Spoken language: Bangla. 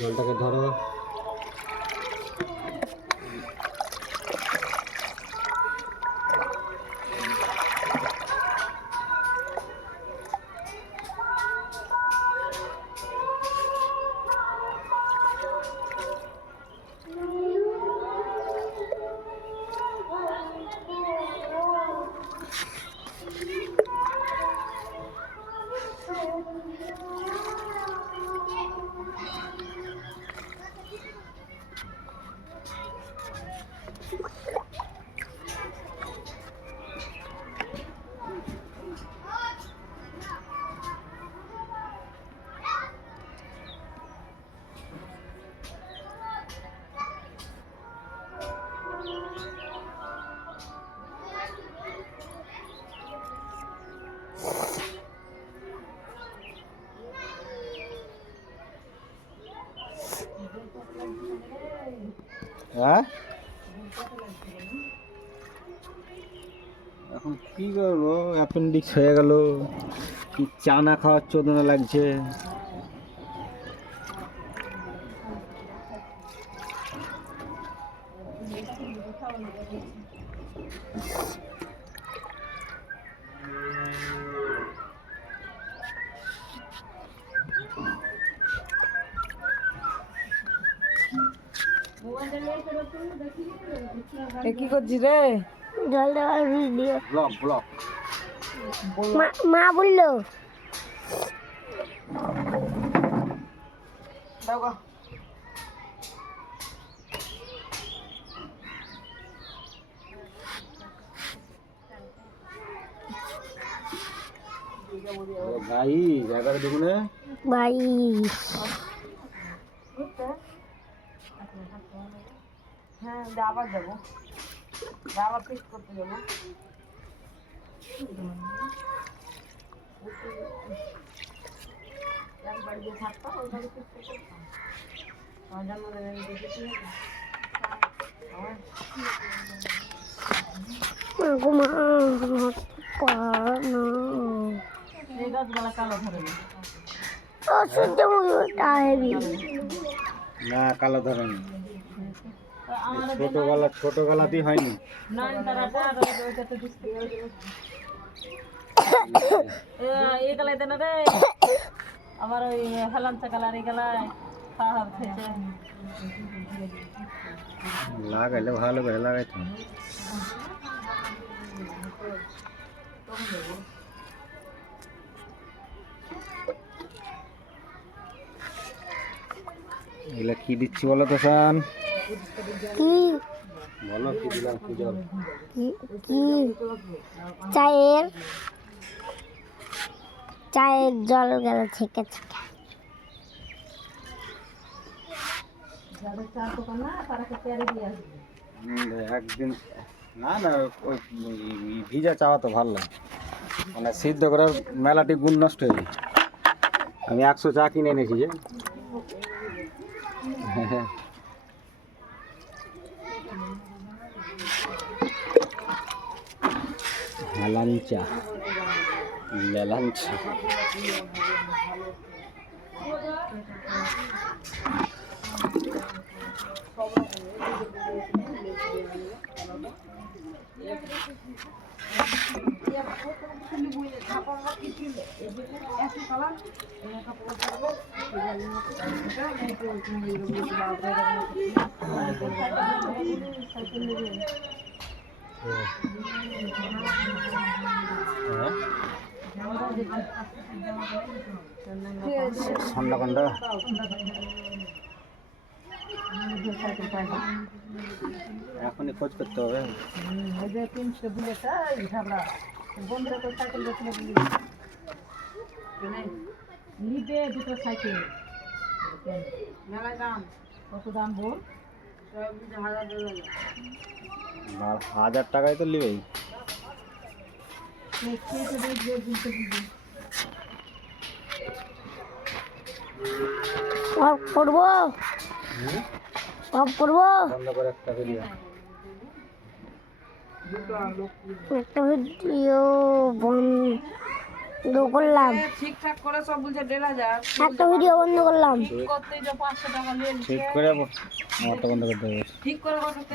জলটাকে ধরো। হ্যাঁ, এখন কি করবো, অ্যাপেন্ডিক্স হয়ে গেল, কি চা না খাওয়ার চোদনা লাগছে। কি করছিস রে? জল দেওয়ার ভিডিও ব্লক ব্লক মা বললো। ভাই জায়গাটা দেখুন, ভাই হ্যাঁ, আবার যাবো, আবার ফিক্স করতে যাবো। এক বাড়ি যে থাকতাম ওই বাড়ি ফিক্স করতাম। আমার জন্মদিনে দেখেছি গাছগুলা কালো ধরে না, কালো ধরেনি। ছোট গলাতেই হয়নি। এই গালাই দেন রে, আমার ওই হেলাঞ্চা কালার এই গালায় খাওয়া খেয়েছে। লাগাইলে ভালো করে লাগাইতে। এগুলা কি দিচ্ছি বলো তো শান? বলো কি দিলাম, কি জল? চায়ের জল গেল ছেঁকে ছেঁকে। একদিন না না, ওই ভিজা চাওয়া তো ভালো লাগে, মানে সিদ্ধ করার মেলাটি গুণ নষ্ট হয়ে যায়। আমি 100 চা কিনে এনেছি যে। মেলাঞ্চা মেলাঞ্চা সন্ধ্যাখণ্ড এখনই খোঁজ করতে হবে। নিবে দুটো সাইকেল, মেলায় দাম কত দাম বল? 1000 টাকায় তো নিবেই। করবো বন্ধ করে একটা ভিডিও। একটা ভিডিও বন্ধ করলাম ঠিকঠাক করে সব বলছে 1500 একটা ভিডিও বন্ধ করলাম করতে যে 500 টাকা নিয়ে নিচ্ছে ঠিক করে আমারটা বন্ধ করতে হবে ঠিক করে করতে